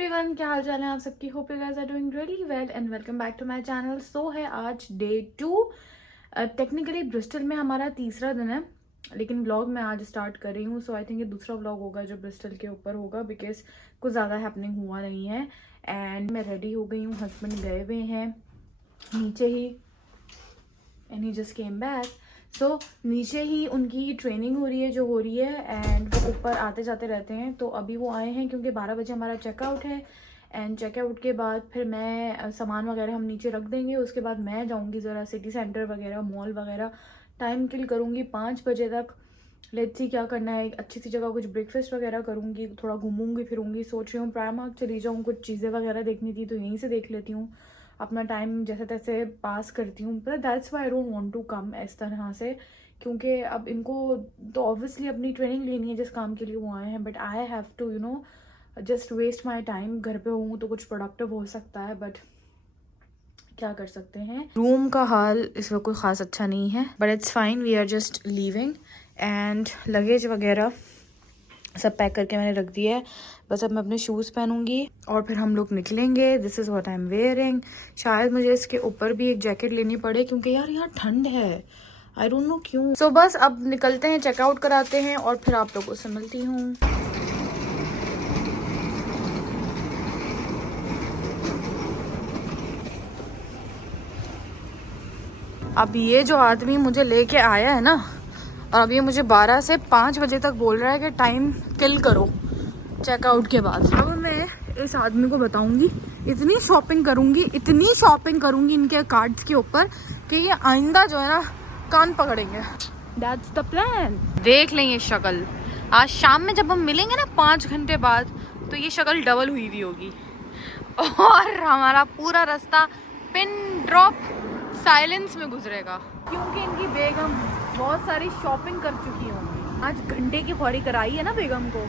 Everyone, क्या हाल चाल है आप सबकी। Hope you guys are doing really well and welcome back to my channel. So है आज डे 2। टेक्निकली ब्रिस्टल में हमारा तीसरा दिन है, लेकिन व्लॉग मैं आज स्टार्ट कर रही हूँ। सो आई थिंक ये दूसरा व्लॉग होगा जो ब्रिस्टल के ऊपर होगा, बिकॉज कुछ ज़्यादा हैपनिंग हुआ नहीं है। एंड मैं रेडी हो गई हूँ, हस्बैंड गए हुए हैं नीचे ही and he just came back. So नीचे ही उनकी ट्रेनिंग हो रही है जो हो रही है, एंड वो ऊपर आते जाते रहते हैं। तो अभी वो आए हैं क्योंकि 12 बजे हमारा चेकआउट है। एंड चेकआउट के बाद फिर मैं सामान वगैरह हम नीचे रख देंगे। उसके बाद मैं जाऊंगी ज़रा सिटी सेंटर वगैरह, मॉल वगैरह टाइम किल करूँगी 5 बजे तक। लेट्स सी क्या करना है, एक अच्छी सी जगह कुछ ब्रेकफास्ट वगैरह करूँगी, थोड़ा घूमूंगी फिरूंगी। सोच रही हूँ प्राइमार्क चली जाऊँ, कुछ चीज़ें वगैरह देखनी थी तो यहीं से देख लेती हूँ, अपना टाइम जैसे तैसे पास करती हूँ। पर that's why I don't want to come इस तरह से, क्योंकि अब इनको तो ऑब्वियसली अपनी ट्रेनिंग लेनी है जिस काम के लिए वो आए हैं। But I have to just waste my time. घर पे हूँ तो कुछ प्रोडक्टिव हो सकता है, बट क्या कर सकते हैं। रूम का हाल इस वक्त कोई ख़ास अच्छा नहीं है, but it's fine, we are just leaving. And luggage वगैरह सब पैक करके मैंने रख दिया है। बस अब मैं अपने शूज़ पहनूंगी और फिर हम लोग निकलेंगे। This is what I am wearing. शायद मुझे इसके ऊपर भी एक जैकेट लेनी पड़े, क्योंकि यार यहाँ ठंड है, आई डोंट नो क्यों। सो बस अब निकलते हैं, चेकआउट कराते हैं और फिर आप लोगों से मिलती हूँ। अब ये जो आदमी मुझे लेके आया है ना, और अब ये मुझे 12 से 5 बजे तक बोल रहा है कि टाइम किल करो चेकआउट के बाद। अब मैं इस आदमी को बताऊंगी, इतनी शॉपिंग करूंगी इनके कार्ड्स के ऊपर कि ये आइंदा जो है ना कान पकड़ेंगे। That's the plan. देख लें ये शक्ल, आज शाम में जब हम मिलेंगे ना 5 घंटे बाद, तो ये शक्ल डबल हुई हुई होगी और हमारा पूरा रास्ता पिन ड्रॉप साइलेंस में गुजरेगा, क्योंकि इनकी बेगम बहुत सारी शॉपिंग कर चुकी होंगी। आज घंटे की ख्वारी कराई है ना बेगम को।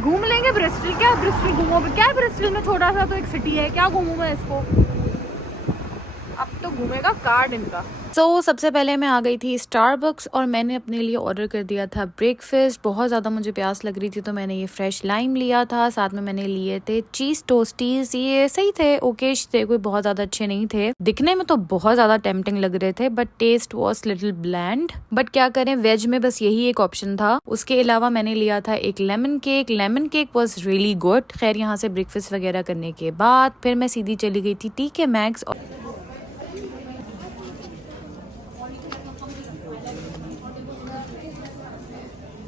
घूम लेंगे ब्रिस्टल। क्या ब्रिस्टल घूमो, क्या है ब्रिस्टल में, छोटा सा तो एक सिटी है, क्या घूमूं मैं इसको। अब तो घूमेगा कार्ड इनका। सबसे पहले मैं आ गई थी स्टारबक्स और मैंने अपने लिए ऑर्डर कर दिया था ब्रेकफास्ट। बहुत ज़्यादा मुझे प्यास लग रही थी तो मैंने ये फ्रेश लाइम लिया था, साथ में मैंने लिए थे चीज़ टोस्टीज। ये सही थे, ओकेश थे, कोई बहुत ज़्यादा अच्छे नहीं थे। दिखने में तो बहुत ज़्यादा टेम्पटिंग लग रहे थे, but taste was little bland. But क्या करें, वेज में बस यही एक ऑप्शन था। उसके अलावा मैंने लिया था एक lemon cake was really good. खैर यहाँ से ब्रेकफास्ट वगैरह करने के बाद फिर मैं सीधी चली गई थी TK Maxx।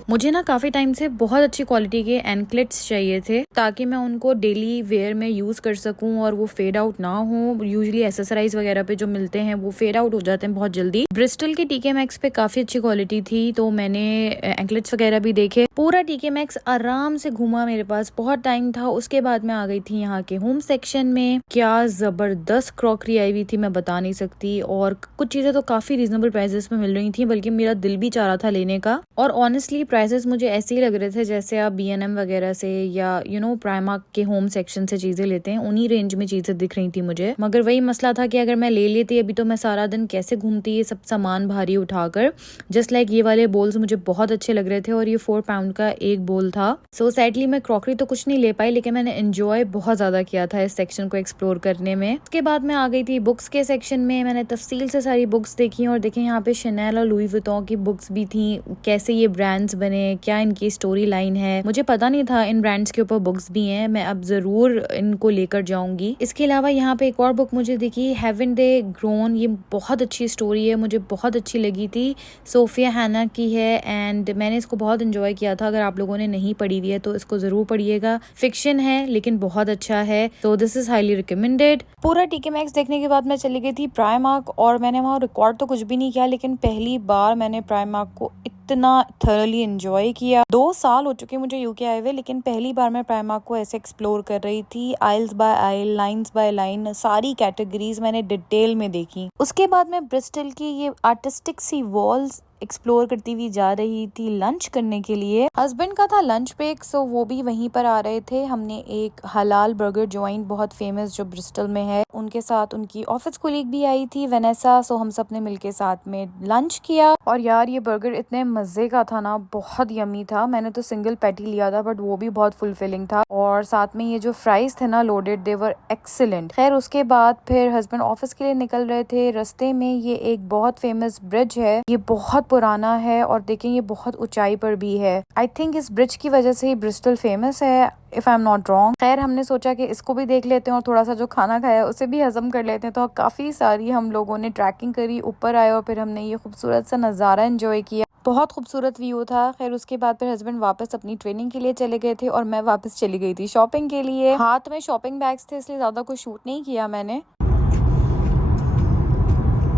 मुझे ना काफ़ी टाइम से बहुत अच्छी क्वालिटी के एंकलेट्स चाहिए थे, ताकि मैं उनको डेली वेयर में यूज़ कर सकूं और वो फेड आउट ना हो। यूजुअली एक्सेसरीज वगैरह पे जो मिलते हैं वो फेड आउट हो जाते हैं बहुत जल्दी। ब्रिस्टल के TK Maxx पे काफ़ी अच्छी क्वालिटी थी, तो मैंने एंकलेट्स वगैरह भी देखे। पूरा TK Maxx आराम से घूमा, मेरे पास बहुत टाइम था। उसके बाद मैं आ गई थी यहाँ के होम सेक्शन में। क्या ज़बरदस्त क्रॉकरी आई हुई थी, मैं बता नहीं सकती। और कुछ चीज़ें तो काफ़ी रीजनेबल प्राइजेस में मिल रही थी, बल्कि मेरा दिल भी चाह रहा था लेने का। और ऑनेस्टली प्राइसेस मुझे ऐसे ही लग रहे थे जैसे आप B&M वगैरह से या प्राइमार्क के होम सेक्शन से चीजें लेते हैं, उन्हीं रेंज में चीजें दिख रही थी मुझे। मगर वही मसला था कि अगर मैं ले लेती अभी तो मैं सारा दिन कैसे घूमती ये सब सामान भारी उठाकर। जस्ट लाइक ये वाले बोल्स मुझे बहुत अच्छे लग रहे थे और ये 4 पाउंड का एक बोल था। सो सैडली मैं क्रॉकरी तो कुछ नहीं ले पाई, लेकिन मैंने एंजॉय बहुत ज्यादा किया था इस सेक्शन को एक्सप्लोर करने में। उसके बाद मैं आ गई थी बुक्स के सेक्शन में। मैंने तफसील से सारी बुक्स देखी और देखें यहाँ पे शनेल और लुई वुइटन की बुक्स भी थी, कैसे ये ब्रांड्स बने, क्या इनकी स्टोरी लाइन है। मुझे पता नहीं था इन ब्रांड्स के ऊपर बुक्स भी हैं, मैं अब जरूर इनको लेकर जाऊंगी। इसके अलावा यहाँ पे एक और बुक मुझे दिखी, हैवन दे ग्रोन। ये बहुत अच्छी स्टोरी है, मुझे बहुत अच्छी लगी थी, सोफिया हैना की है एंड मैंने इसको बहुत एंजॉय किया था। अगर आप लोगों ने नहीं पढ़ी हुई है तो इसको जरूर पढ़िएगा। फिक्शन है लेकिन बहुत अच्छा है, तो दिस इज हाईली रिकमेंडेड। पूरा TK Maxx देखने के बाद मैं चली गई थी प्राइमार्क और मैंने वहाँ रिकॉर्ड तो कुछ भी नहीं किया, लेकिन पहली बार मैंने प्राइमार्क को इतना थरली एंजॉय किया। 2 साल हो चुके मुझे UK आए हुए, लेकिन पहली बार मैं प्राइमार्क को ऐसे एक्सप्लोर कर रही थी। Aisles by aisle, lines by line, सारी कैटेगरीज मैंने डिटेल में देखी। उसके बाद मैं ब्रिस्टल की ये आर्टिस्टिक सी वॉल्स एक्सप्लोर करती हुई जा रही थी लंच करने के लिए। हस्बैंड का था लंच ब्रेक, सो वो भी वहीं पर आ रहे थे। हमने एक हलाल बर्गर जॉइंट बहुत फेमस जो ब्रिस्टल में है, उनके साथ उनकी ऑफिस कोलीग भी आई थी वेनेसा, सो हम सब ने मिलके साथ में लंच किया। और यार ये बर्गर इतने मजे का था ना, बहुत यमी था। मैंने तो सिंगल पैटी लिया था बट वो भी बहुत फुलफिलिंग था, और साथ में ये जो फ्राइज थे ना लोडेड, दे वर एक्सीलेंट। खैर उसके बाद फिर हस्बैंड ऑफिस के लिए निकल रहे थे। रास्ते में ये एक बहुत फेमस ब्रिज है, ये बहुत पुराना है और देखें ये बहुत ऊंचाई पर भी है। आई थिंक इस ब्रिज की वजह से ही ब्रिस्टल फेमस है, if I am not wrong. खैर हमने सोचा कि इसको भी देख लेते हैं और थोड़ा सा जो खाना खाया उसे भी हजम कर लेते हैं। तो काफी सारी हम लोगों ने ट्रैकिंग करी, ऊपर आए और फिर हमने ये खूबसूरत सा नजारा एंजॉय किया। बहुत खूबसूरत व्यू था। खैर उसके बाद फिर हस्बैंड वापस अपनी ट्रेनिंग के लिए चले गए थे और मैं वापस चली गई थी शॉपिंग के लिए। हाथ में शॉपिंग बैग्स थे इसलिए ज्यादा कुछ शूट नहीं किया मैंने।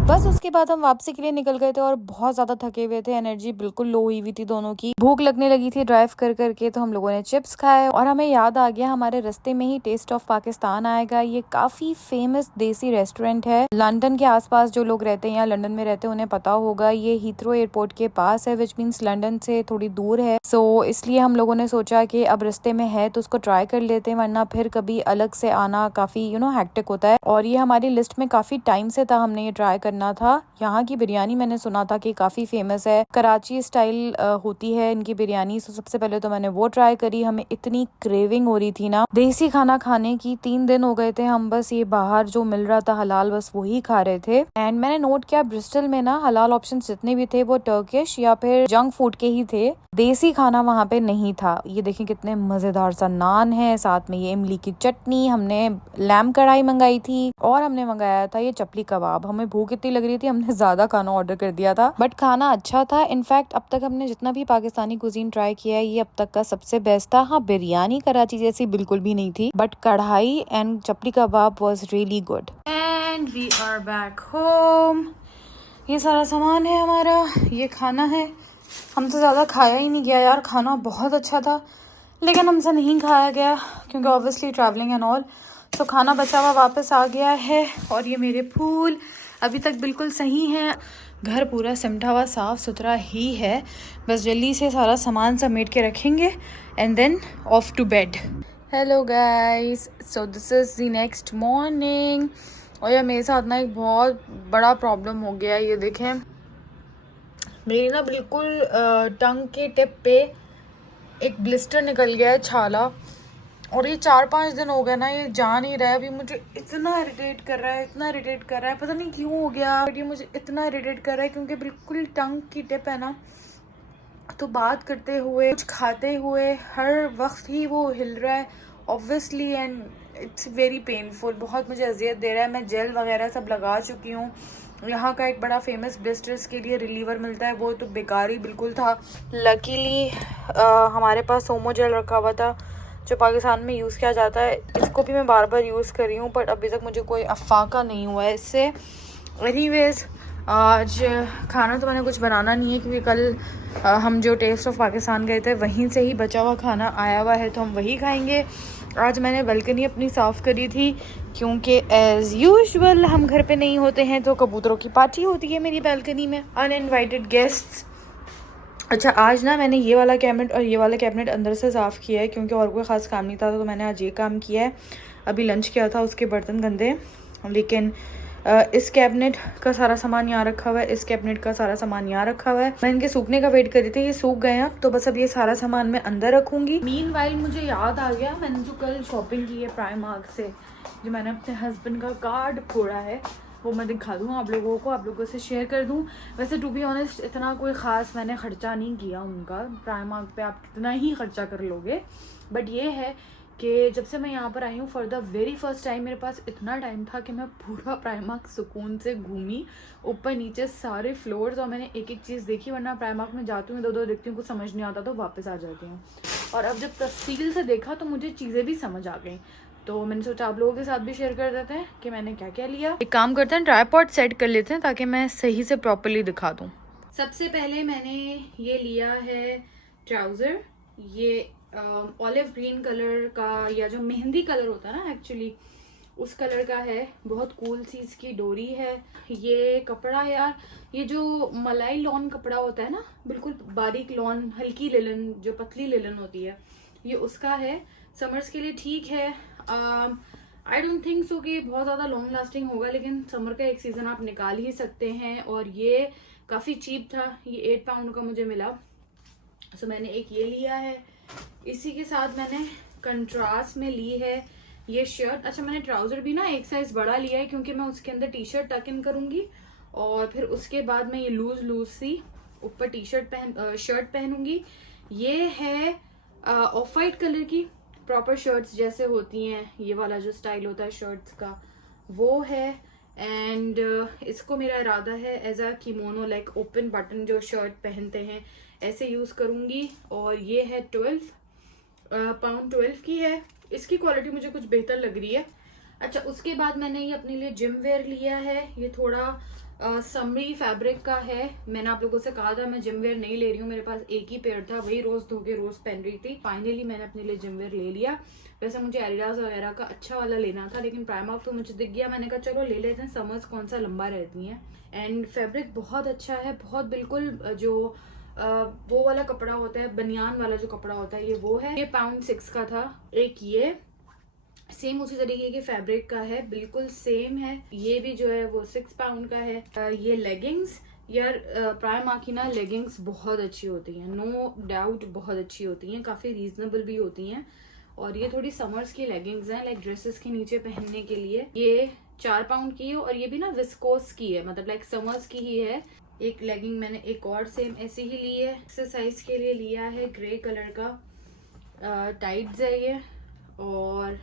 बस उसके बाद हम वापसी के लिए निकल गए थे और बहुत ज्यादा थके हुए थे, एनर्जी बिल्कुल लो हुई हुई थी दोनों की। भूख लगने लगी थी ड्राइव कर करके, तो हम लोगों ने चिप्स खाए और हमें याद आ गया हमारे रास्ते में ही टेस्ट ऑफ पाकिस्तान आएगा। ये काफी फेमस देसी रेस्टोरेंट है लंदन के आसपास। जो लोग रहते हैं या लंदन में रहते हैं उन्हें पता होगा, ये हीथ्रो एयरपोर्ट के पास है, विच मीन्स लंदन से थोड़ी दूर है। सो इसलिए हम लोगों ने सोचा कि अब रास्ते में है तो उसको ट्राई कर लेते हैं, वरना फिर कभी अलग से आना काफी हैक्टिक होता है। और ये हमारी लिस्ट में काफी टाइम से था, हमने ये ट्राई करना था। यहाँ की बिरयानी मैंने सुना था कि काफी फेमस है, कराची स्टाइल होती है इनकी बिरयानी। सो सबसे पहले तो मैंने वो ट्राई करी। हमें इतनी क्रेविंग हो रही थी ना देसी खाना खाने की। 3 दिन हो गए थे हम बस ये बाहर जो मिल रहा था हलाल बस वही खा रहे थे। एंड मैंने नोट किया ब्रिस्टल में ना हलाल ऑप्शन जितने भी थे वो टर्किश या फिर जंक फूड के ही थे, देसी खाना वहाँ पे नहीं था। ये देखें कितने मजेदार सा नान है, साथ में ये इमली की चटनी, हमने लैम कढ़ाई मंगाई थी और हमने मंगाया था ये चपली कबाब। हमें भूख इतनी लग रही थी, हमने ज्यादा खाना ऑर्डर कर दिया था, बट खाना अच्छा था। इनफैक्ट अब तक हमने जितना भी पाकिस्तानी कुजीन ट्राई किया है ये अब तक का सबसे बेस्ट था। हाँ बिरयानी कराची जैसी बिल्कुल भी नहीं थी, but kadai and chapli kebab was really good. And we are back home. ये सारा सामान है हमारा, ये खाना है। हमसे ज़्यादा खाया ही नहीं गया यार, खाना बहुत अच्छा था लेकिन हमसे नहीं खाया गया क्योंकि ऑब्वियसली ट्रैवलिंग एंड ऑल। तो खाना बचा हुआ वापस आ गया है। और ये मेरे फूल अभी तक बिल्कुल सही हैं। घर पूरा सिमटा हुआ साफ़ सुथरा ही है, बस जल्दी से सारा सामान समेट के रखेंगे and then off to bed. Hello guys, so this is the next morning. और यार मेरे साथ ना एक बहुत बड़ा प्रॉब्लम हो गया है। ये देखें मेरी ना बिल्कुल टंग के टिप पे एक ब्लिस्टर निकल गया है, छाला। और ये 4-5 दिन हो गए ना, ये जा नहीं रहा है। अभी मुझे इतना इरिटेट कर रहा है, इतना इरिटेट कर रहा है, पता नहीं क्यों हो गया बट ये मुझे इतना इरिटेट कर रहा है क्योंकि बिल्कुल टंग की टिप है ना, तो बात करते हुए कुछ खाते हुए हर वक्त ही वो हिल रहा है obviously, and it's very painful. बहुत मुझे अजियत दे रहा है। मैं जेल वगैरह सब लगा चुकी हूँ। यहाँ का एक बड़ा फेमस ब्लिस्टर्स के लिए रिलीवर मिलता है, वो तो बेकार ही बिल्कुल था। लकीली हमारे पास सोमो जेल रखा हुआ था जो पाकिस्तान में यूज़ किया जाता है। इसको भी मैं बार बार यूज़ कर रही हूँ बट अभी तक मुझे कोई अफाका नहीं हुआ है इससे। एनीवेज आज खाना तो मैंने कुछ बनाना नहीं है क्योंकि कल हम जो टेस्ट ऑफ पाकिस्तान गए थे वहीं से ही बचा हुआ खाना आया हुआ है तो हम वही खाएंगे। आज मैंने बालकनी अपनी साफ़ करी थी क्योंकि एज़ यूजुअल हम घर पे नहीं होते हैं तो कबूतरों की पार्टी होती है मेरी बालकनी में, अनइनवाइटेड गेस्ट्स। अच्छा आज ना मैंने ये वाला कैबिनेट और ये वाला कैबिनेट अंदर से साफ़ किया है क्योंकि और कोई ख़ास काम नहीं था तो मैंने आज ये काम किया है। अभी लंच किया था उसके बर्तन गंदे, लेकिन इस कैबिनेट का सारा सामान यहाँ रखा हुआ है, इस कैबिनेट का सारा सामान यहाँ रखा हुआ है। मैं इनके सूखने का वेट कर रही थी, ये सूख गए हैं तो बस अब ये सारा सामान मैं अंदर रखूँगी। मीनवाइल मुझे याद आ गया मैंने जो कल शॉपिंग की है प्राइमार्क से, जो मैंने अपने हस्बैंड का कार्ड फोड़ा है वो मैं दिखा दूँ आप लोगों से शेयर कर दूँ। वैसे टू बी ऑनेस्ट इतना कोई ख़ास मैंने ख़र्चा नहीं किया उनका, प्राइमार्क पे आप कितना ही ख़र्चा कर लोगे। बट ये है कि जब से मैं यहाँ पर आई हूँ for the very first time मेरे पास इतना टाइम था कि मैं पूरा प्राइमार्क सुकून से घूमी, ऊपर नीचे सारे फ्लोर्स, और मैंने एक एक चीज़ देखी। वरना प्राइमार्क में जाती हूँ दो देखती हूँ कुछ समझ नहीं आता तो वापस आ जाती हूँ। और अब जब तफसील से देखा तो मुझे चीज़ें भी समझ आ गई, तो मैंने सोचा आप लोगों के साथ भी शेयर कर देते हैं कि मैंने क्या क्या लिया। एक काम करते हैं ट्राइपॉड सेट कर लेते हैं ताकि मैं सही से प्रॉपर्ली दिखा दूँ। सबसे पहले मैंने ये लिया है ट्राउज़र, ये ऑलिव ग्रीन कलर का या जो मेहंदी कलर होता है ना एक्चुअली उस कलर का है, बहुत कूल सी इसकी डोरी है। ये कपड़ा यार, ये जो मलाई लॉन कपड़ा होता है ना, बिल्कुल बारीक लॉन, हल्की लिलन, जो पतली लिलन होती है, ये उसका है। समर्स के लिए ठीक है। आई डोंट थिंक सो कि बहुत ज़्यादा लॉन्ग लास्टिंग होगा, लेकिन समर का एक सीज़न आप निकाल ही सकते हैं। और ये काफ़ी चीप था, ये 8 पाउंड का मुझे मिला। सो मैंने एक ये लिया है। इसी के साथ मैंने कंट्रास्ट में ली है ये शर्ट। अच्छा, मैंने ट्राउज़र भी ना एक साइज़ बड़ा लिया है, क्योंकि मैं उसके अंदर टी शर्ट टक इन करूँगी और फिर उसके बाद मैं ये लूज सी ऊपर टी शर्ट शर्ट पहनूंगी। ये है ऑफ वाइट कलर की, प्रॉपर शर्ट्स जैसे होती हैं, ये वाला जो स्टाइल होता है शर्ट्स का वो है। एंड इसको मेरा इरादा है as a kimono, like open button जो शर्ट पहनते हैं, ऐसे यूज़ करूँगी। और ये है 12 पाउंड 12 की है। इसकी क्वालिटी मुझे कुछ बेहतर लग रही है। अच्छा, उसके बाद मैंने ये अपने लिए जिम वेयर लिया है। ये थोड़ा समरी फैब्रिक का है। मैंने आप लोगों से कहा था मैं जिम वेयर नहीं ले रही हूँ, मेरे पास एक ही पेयर था, वही रोज धो के रोज पहन रही थी। फाइनली मैंने अपने लिए जिम वेयर ले लिया। वैसे मुझे एडिडास वगैरह का अच्छा वाला लेना था, लेकिन प्राइमार्क तो मुझे दिख गया। मैंने कहा चलो ले लेते हैं, समर्स कौन सा लंबा रहती हैं। एंड फैब्रिक बहुत अच्छा है, बहुत बिल्कुल जो वो वाला कपड़ा होता है, बनियान वाला जो कपड़ा होता है, ये वो है। ये पाउंड 6 का था। एक ये सेम उसी तरीके के फैब्रिक का है, बिल्कुल सेम है। ये भी जो है वो 6 पाउंड का है। ये लेगिंग्स यार, प्राइमार्क की ना लेगिंग्स बहुत अच्छी होती हैं, नो डाउट बहुत अच्छी होती हैं, काफ़ी रीजनेबल भी होती हैं। और ये थोड़ी समर्स की लेगिंग्स हैं, लाइक ड्रेसेस के नीचे पहनने के लिए। ये 4 पाउंड की है और ये भी ना विस्कोस की है, मतलब लाइक समर्स की ही है। एक लेगिंग मैंने एक और सेम ऐसी ही ली है, एक्सरसाइज के लिए लिया है, ग्रे कलर का टाइट्स है ये। और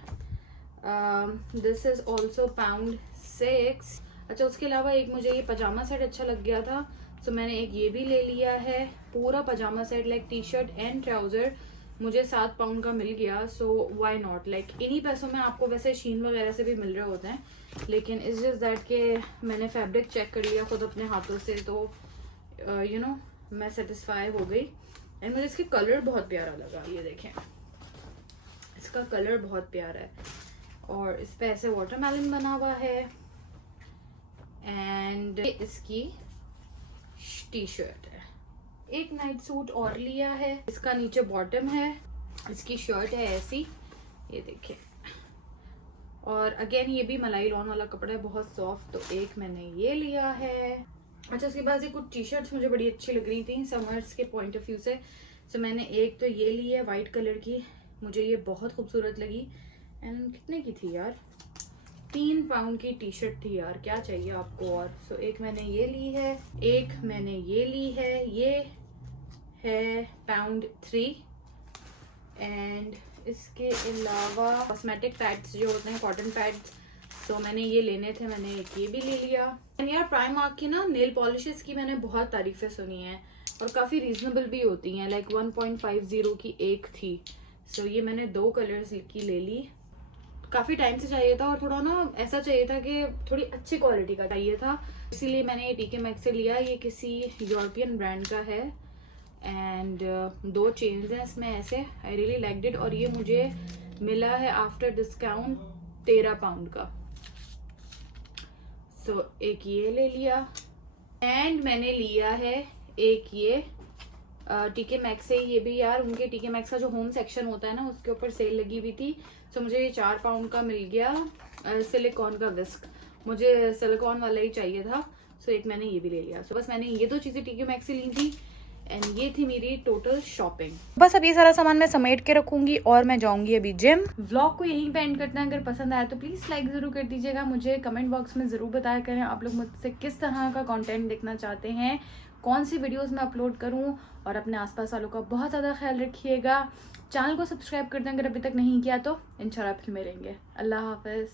दिस इज ऑल्सो पाउंड 6। अच्छा, उसके अलावा एक मुझे ये पजामा सेट अच्छा लग गया था, सो मैंने एक ये भी ले लिया है। पूरा pyjama set like T shirt and trouser मुझे 7 पाउंड का मिल गया। सो वाई नॉट, लाइक इन्हीं पैसों में आपको वैसे शीन वगैरह से भी मिल रहे होते हैं, लेकिन इट्स जस्ट दैट के मैंने फैब्रिक चेक कर लिया खुद अपने हाथों से, तो यू नो मैं सेटिस्फाई हो गई। एंड मुझे इसके कलर बहुत प्यारा लगा, ये देखें इसका कलर बहुत प्यारा है। और इस पे ऐसे वाटरमेलन बना हुआ है। एंड इसकी टी शर्ट है। एक नाइट सूट और लिया है, इसका नीचे बॉटम है, इसकी शर्ट है ऐसी, ये देखिए। और अगेन ये भी मलाई लॉन वाला कपड़ा है, बहुत सॉफ्ट, तो एक मैंने ये लिया है। अच्छा, उसके बाद ये कुछ टी शर्ट्स मुझे बड़ी अच्छी लग रही थी समर्स के पॉइंट ऑफ व्यू से, सो मैंने एक तो ये ली है वाइट कलर की, मुझे ये बहुत खूबसूरत लगी। एंड कितने की थी यार, 3 पाउंड की टी शर्ट थी यार, क्या चाहिए आपको और। सो एक मैंने ये ली है, एक मैंने ये ली है, ये है पाउंड 3। एंड इसके अलावा कॉस्मेटिक पैड्स जो होते हैं, कॉटन पैड्स, तो मैंने ये लेने थे, मैंने एक ये भी ले लिया। एंड यार प्राइमार्क की ना नेल पॉलिशेस की मैंने बहुत तारीफें सुनी हैं और काफ़ी रीजनेबल भी होती हैं, लाइक 1.50 की एक थी। सो ये मैंने 2 कलर्स की ले ली। काफ़ी टाइम से चाहिए था और थोड़ा ना ऐसा चाहिए था कि थोड़ी अच्छी क्वालिटी का चाहिए था, इसीलिए मैंने ये टीके मैक्स से लिया। ये किसी यूरोपियन ब्रांड का है। एंड 2 चेन्स हैं इसमें ऐसे, आई रियली लाइक्ड इट। और ये मुझे मिला है आफ्टर डिस्काउंट 13 पाउंड का। सो एक ये ले लिया। एंड मैंने लिया है एक ये टीके मैक्स से, ये भी यार उनके टीके मैक्स का जो होम सेक्शन होता है ना, उसके ऊपर सेल लगी हुई थी। सो मुझे ये 4 पाउंड का मिल गया। सिलिकॉन का विस्क, मुझे सिलिकॉन वाला ही चाहिए था, सो एक मैंने ये भी ले लिया। सो बस मैंने ये 2 चीज़ें टीके मैक्स से ली थी। एंड ये थी मेरी टोटल शॉपिंग। बस अब ये सारा सामान मैं समेट के रखूंगी और मैं जाऊंगी अभी जिम। व्लॉग को यहीं पे एंड करते हैं। अगर पसंद आया तो प्लीज़ लाइक ज़रूर कर दीजिएगा। मुझे कमेंट बॉक्स में ज़रूर बताया करें आप लोग मुझसे किस तरह का कंटेंट देखना चाहते हैं, कौन सी वीडियोस मैं अपलोड करूं। और अपने आसपास वालों का बहुत ज़्यादा ख्याल रखिएगा। चैनल को सब्सक्राइब कर दें अगर अभी तक नहीं किया तो। इंशाल्लाह फिर मिलेंगे। अल्लाह हाफ़िज़।